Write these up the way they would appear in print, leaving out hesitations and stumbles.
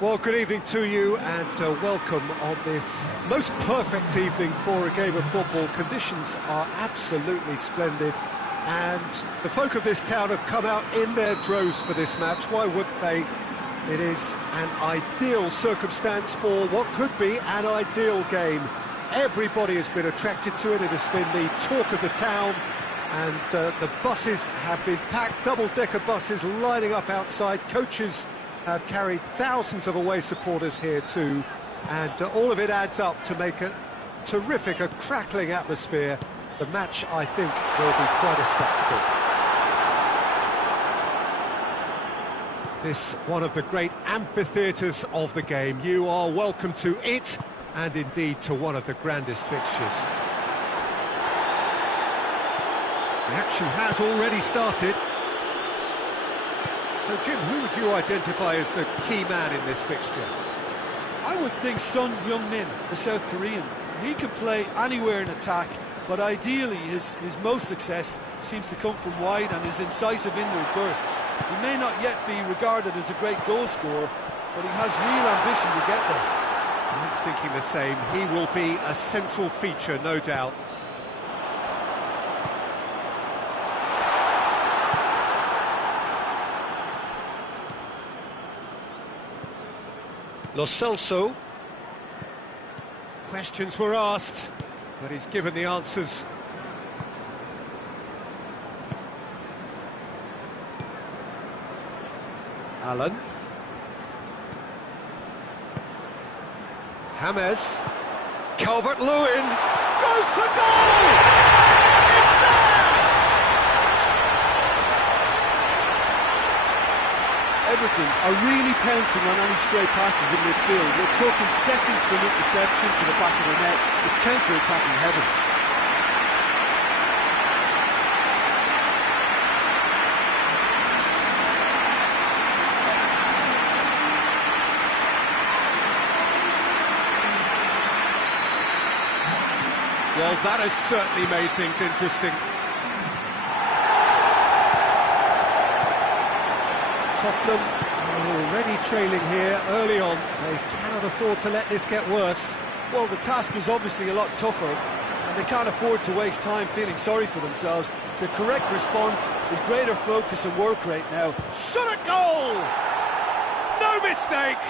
Well, good evening to you and welcome on this most perfect evening for a game of football. Conditions are absolutely splendid and the folk of this town have come out in their droves for this match. Why wouldn't they? It is an ideal circumstance for what could be an ideal game. Everybody has been attracted to it. It has been the talk of the town, and the buses have been packed, double-decker buses lining up outside. Coaches have carried thousands of away supporters here too, and all of it adds up to make a terrific, a crackling atmosphere. The match, I think, will be quite a spectacle. This one of the great amphitheatres of the game. You are welcome to it, and indeed to one of the grandest fixtures. The action has already started. So, Jim, who would you identify as the key man in this fixture? I would think Son Heung-min, the South Korean. He can play anywhere in attack, but ideally his most success seems to come from wide and his incisive inward bursts. He may not yet be regarded as a great goal scorer, but he has real ambition to get there. I'm thinking the same. He will be a central feature, no doubt. Lo Celso. Questions were asked, but he's given the answers. Allen. James. Calvert-Lewin goes for goal! It's there! Everton are really pouncing on any stray passes in midfield. We're talking seconds from interception to the back of the net. It's counter-attacking heaven. Well, that has certainly made things interesting. Tottenham are already trailing here early on. They cannot afford to let this get worse. Well, the task is obviously a lot tougher, and they can't afford to waste time feeling sorry for themselves. The correct response is greater focus and work rate now. Shot at goal! No mistake!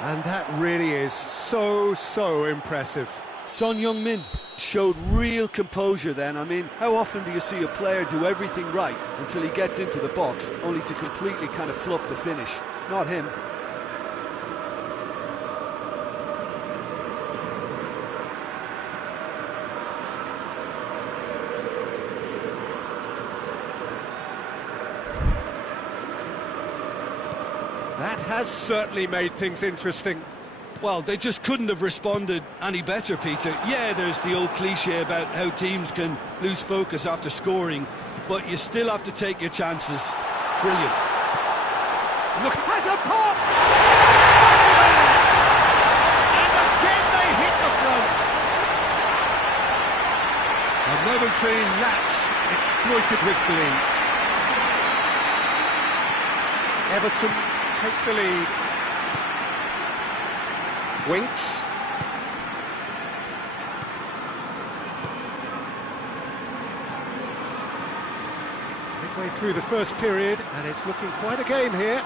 And that really is so impressive. Son Heung-min showed real composure then. I mean, how often do you see a player do everything right until he gets into the box, only to completely kind of fluff the finish? Not him. That has certainly made things interesting. Well, they just couldn't have responded any better, Peter. Yeah, there's the old cliche about how teams can lose focus after scoring, but you still have to take your chances. Brilliant. Look, has a pop! And again they hit the front. A momentary lapse exploited with glee. Everton take the lead. Winks. Midway through the first period, and it's looking quite a game here.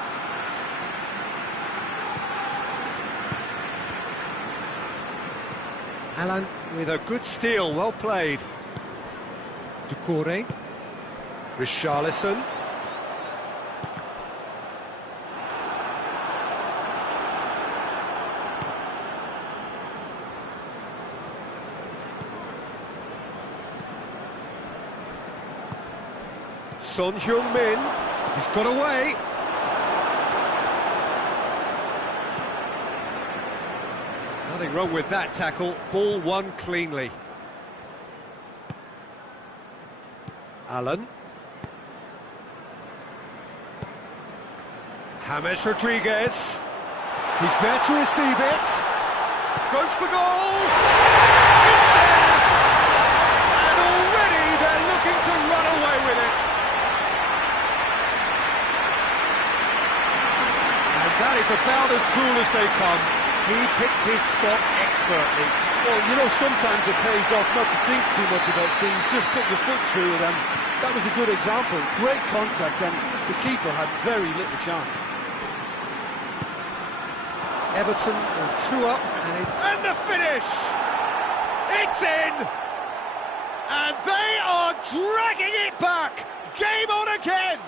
Allen with a good steal, well played. Doucouré. Richarlison. Son Heung-min, he's got away. Nothing wrong with that tackle, ball won cleanly. Allen. James Rodriguez. He's there to receive it. Goes for goal. It's there. And already they're looking to run away with it. And that is about as cool as they come. He picked his spot expertly. Well, you know, sometimes it pays off not to think too much about things, just put your foot through it, and that was a good example. Great contact, and the keeper had very little chance. Everton are 2 up, and the finish! It's in! And they are dragging it back! Game on again!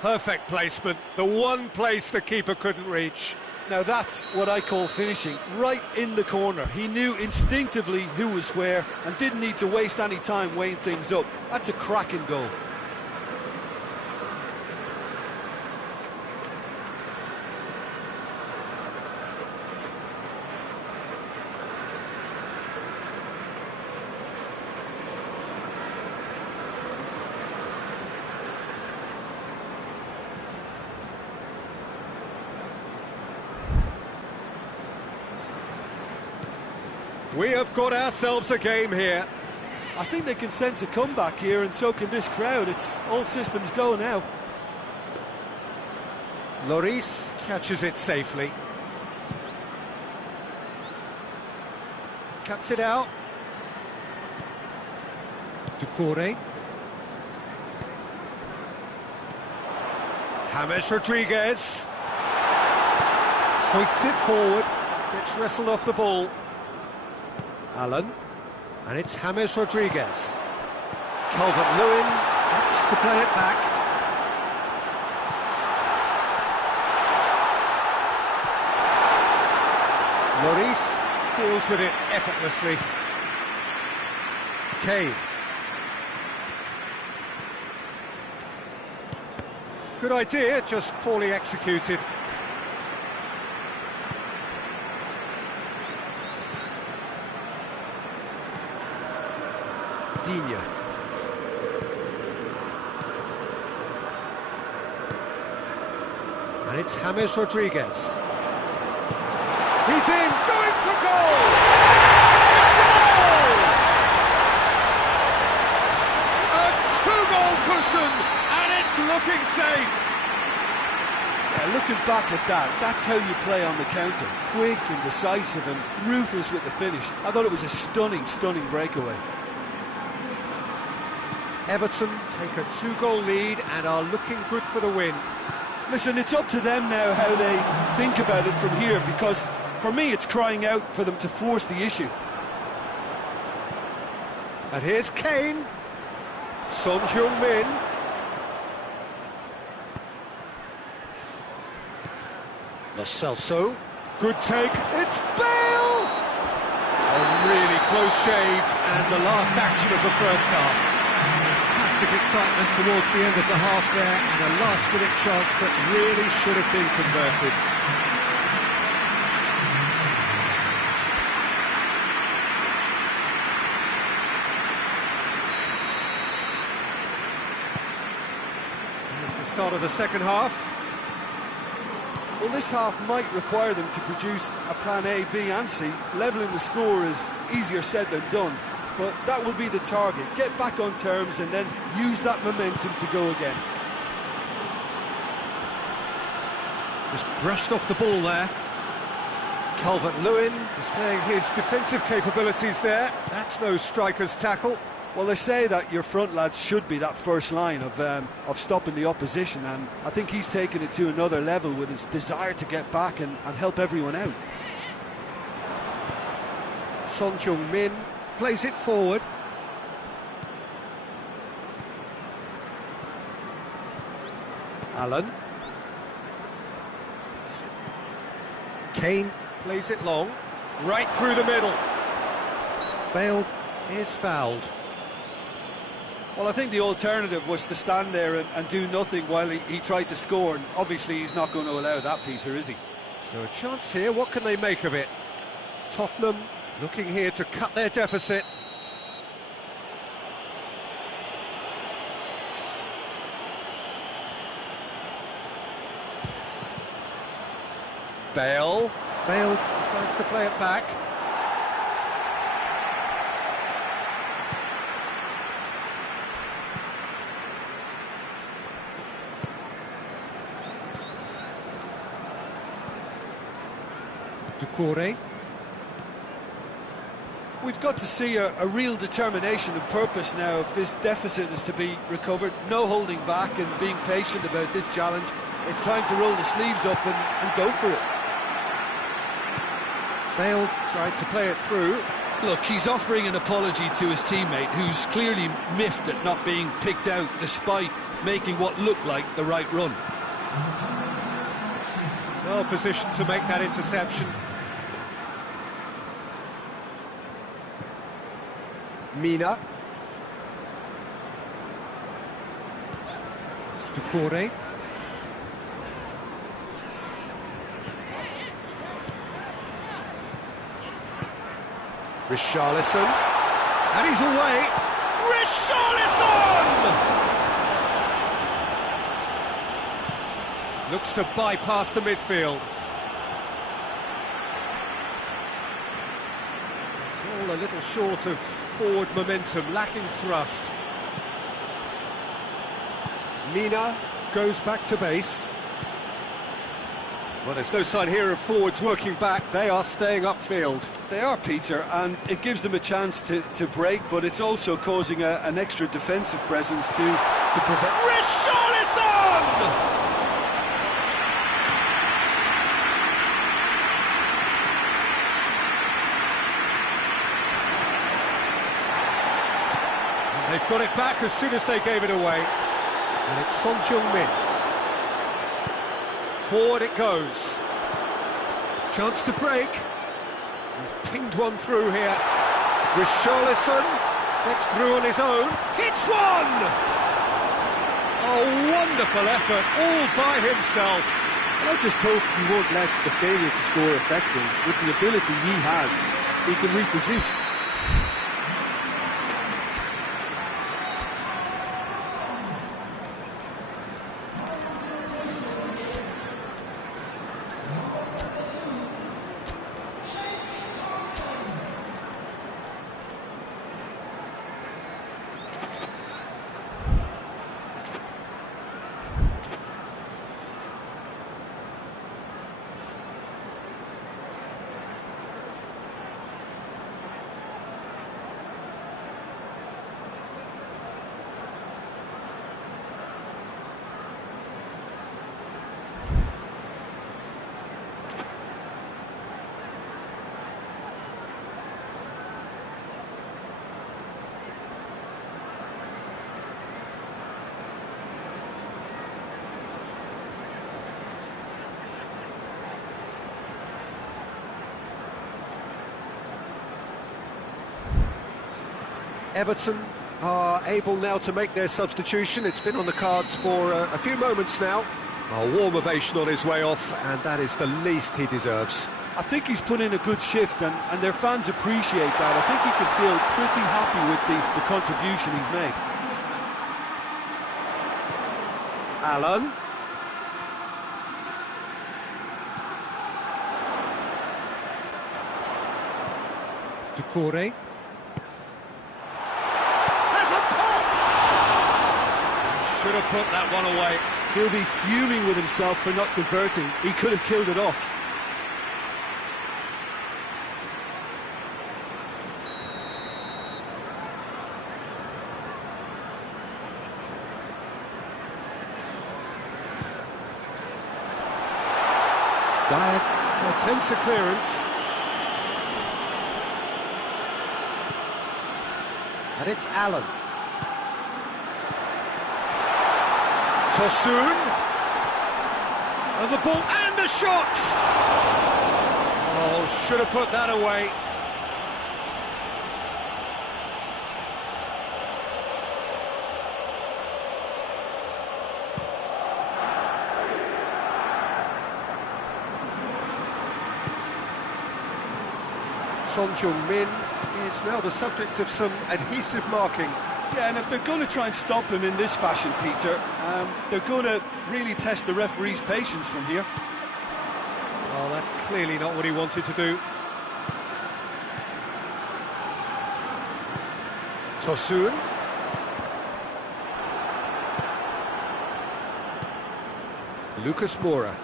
Perfect placement, the one place the keeper couldn't reach. Now that's what I call finishing, right in the corner. He knew instinctively who was where and didn't need to waste any time weighing things up. That's a cracking goal. We have got ourselves a game here. I think they can sense a comeback here, and so can this crowd. It's all systems go now. Lloris catches it safely. Cuts it out. Ducouré. James Rodriguez. Hoists it forward. Gets wrestled off the ball. Allen, and it's James Rodriguez. Calvert-Lewin opts to play it back. Lloris deals with it effortlessly. Kane. Good idea, just poorly executed. Digne. And it's James Rodriguez. He's in, going for goal! It's a goal! A 2-goal cushion, and it's looking safe. Yeah, looking back at that, that's how you play on the counter. Quick and decisive and ruthless with the finish. I thought it was a stunning, stunning breakaway. Everton take a 2-goal lead and are looking good for the win. Listen, it's up to them now how they think about it from here, because for me it's crying out for them to force the issue. And here's Kane. Son Heung-min. Lo Celso. Good take. It's Bale! A really close shave, and the last action of the first half. Fantastic excitement towards the end of the half there, and a last-minute chance that really should have been converted. Here's the start of the second half. Well, this half might require them to produce a plan A, B and C. Levelling the score is easier said than done, but that will be the target. Get back on terms and then use that momentum to go again. Just brushed off the ball there. Calvert-Lewin displaying his defensive capabilities there. That's no striker's tackle. Well, they say that your front lads should be that first line of stopping the opposition, and I think he's taken it to another level with his desire to get back and help everyone out. Son Heung-min plays it forward. Allen. Kane plays it long, right through the middle. Bale is fouled. Well, I think the alternative was to stand there and do nothing while he tried to score, and obviously he's not going to allow that, Peter, is he? So a chance here, what can they make of it? Tottenham looking here to cut their deficit. Bale decides to play it back. Decore. We've got to see a real determination and purpose now if this deficit is to be recovered. No holding back and being patient about this challenge. It's time to roll the sleeves up and go for it. Bale tried to play it through. Look, he's offering an apology to his teammate, who's clearly miffed at not being picked out despite making what looked like the right run. Well positioned to make that interception. Mina. Decore. Richarlison. And he's away. Richarlison! Looks to bypass the midfield. It's all a little short of forward momentum, lacking thrust. Mina goes back to base. Well, there's no sign here of forwards working back. They are staying upfield. They are, Peter, and it gives them a chance to break, but it's also causing an extra defensive presence to prevent... Richarlison! They've got it back as soon as they gave it away. And it's Son Heung-min. Forward it goes. Chance to break. He's pinged one through here. Richarlison gets through on his own. Hits one! A wonderful effort, all by himself. And I just hope he won't let the failure to score affect him. With the ability he has, he can reproduce. Everton are able now to make their substitution. It's been on the cards for a few moments now. A warm ovation on his way off, and that is the least he deserves. I think he's put in a good shift, and their fans appreciate that. I think he can feel pretty happy with the contribution he's made. Allen. Decore. Should have put that one away. He'll be fuming with himself for not converting. He could have killed it off. Dyer attempts a clearance. And it's Allen. Tosun, and the ball, and the shot! Oh, should have put that away. Son Heung-min is now the subject of some adhesive marking. Yeah, and if they're going to try and stop him in this fashion, Peter, they're going to really test the referee's patience from here. Well, that's clearly not what he wanted to do. Tosun. Lucas Moura.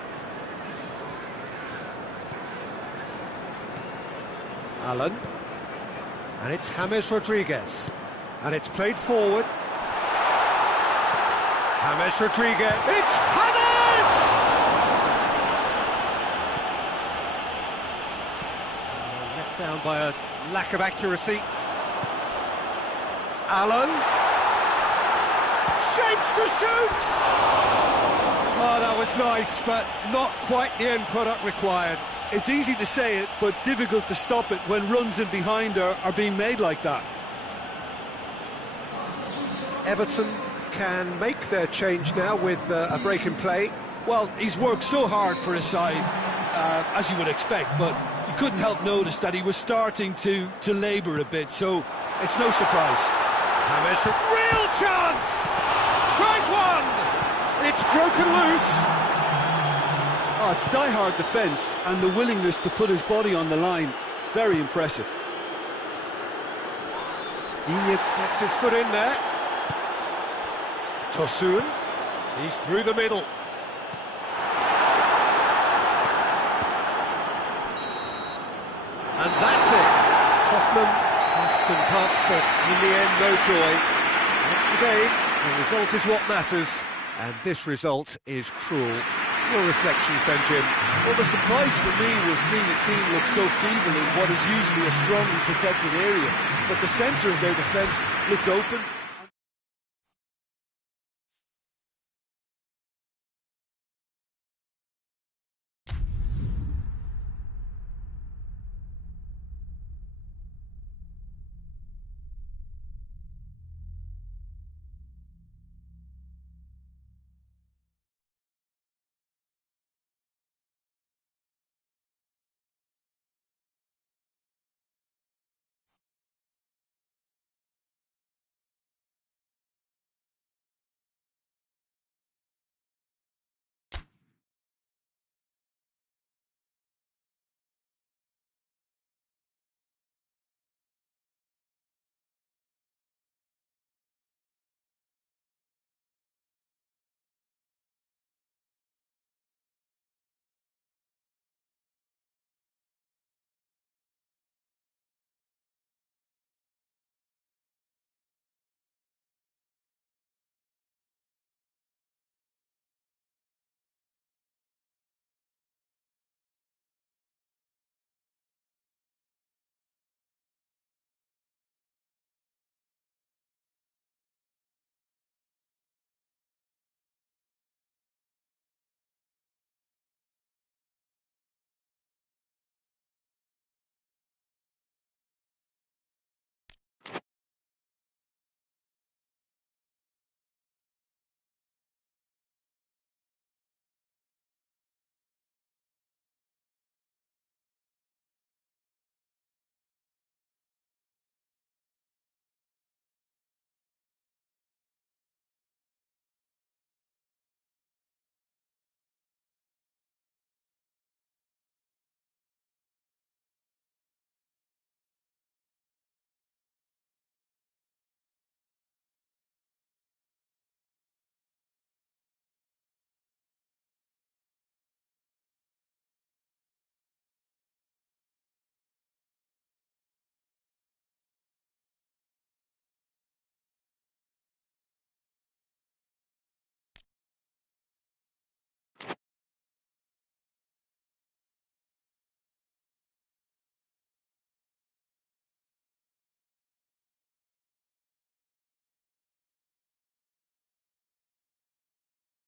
Allen. And it's James Rodriguez. And it's played forward. James Rodriguez. It's James! Let down by a lack of accuracy. Allen. Shapes to shoot! Oh, that was nice, but not quite the end product required. It's easy to say it, but difficult to stop it when runs in behind are being made like that. Everton can make their change now with a break in play. Well, he's worked so hard for his side, as you would expect, but you couldn't help notice that he was starting to labour a bit, so it's no surprise. James, real chance! Tries one! It's broken loose. Oh, it's die-hard defence and the willingness to put his body on the line. Very impressive. Iñigo gets his foot in there. Tosun, he's through the middle. And that's it. Tottenham puffed and puffed, but in the end, no joy. That's the game. The result is what matters, and this result is cruel. Your reflections then, Jim? Well, the surprise for me was seeing a team look so feeble in what is usually a strongly protected area. But the centre of their defence looked open,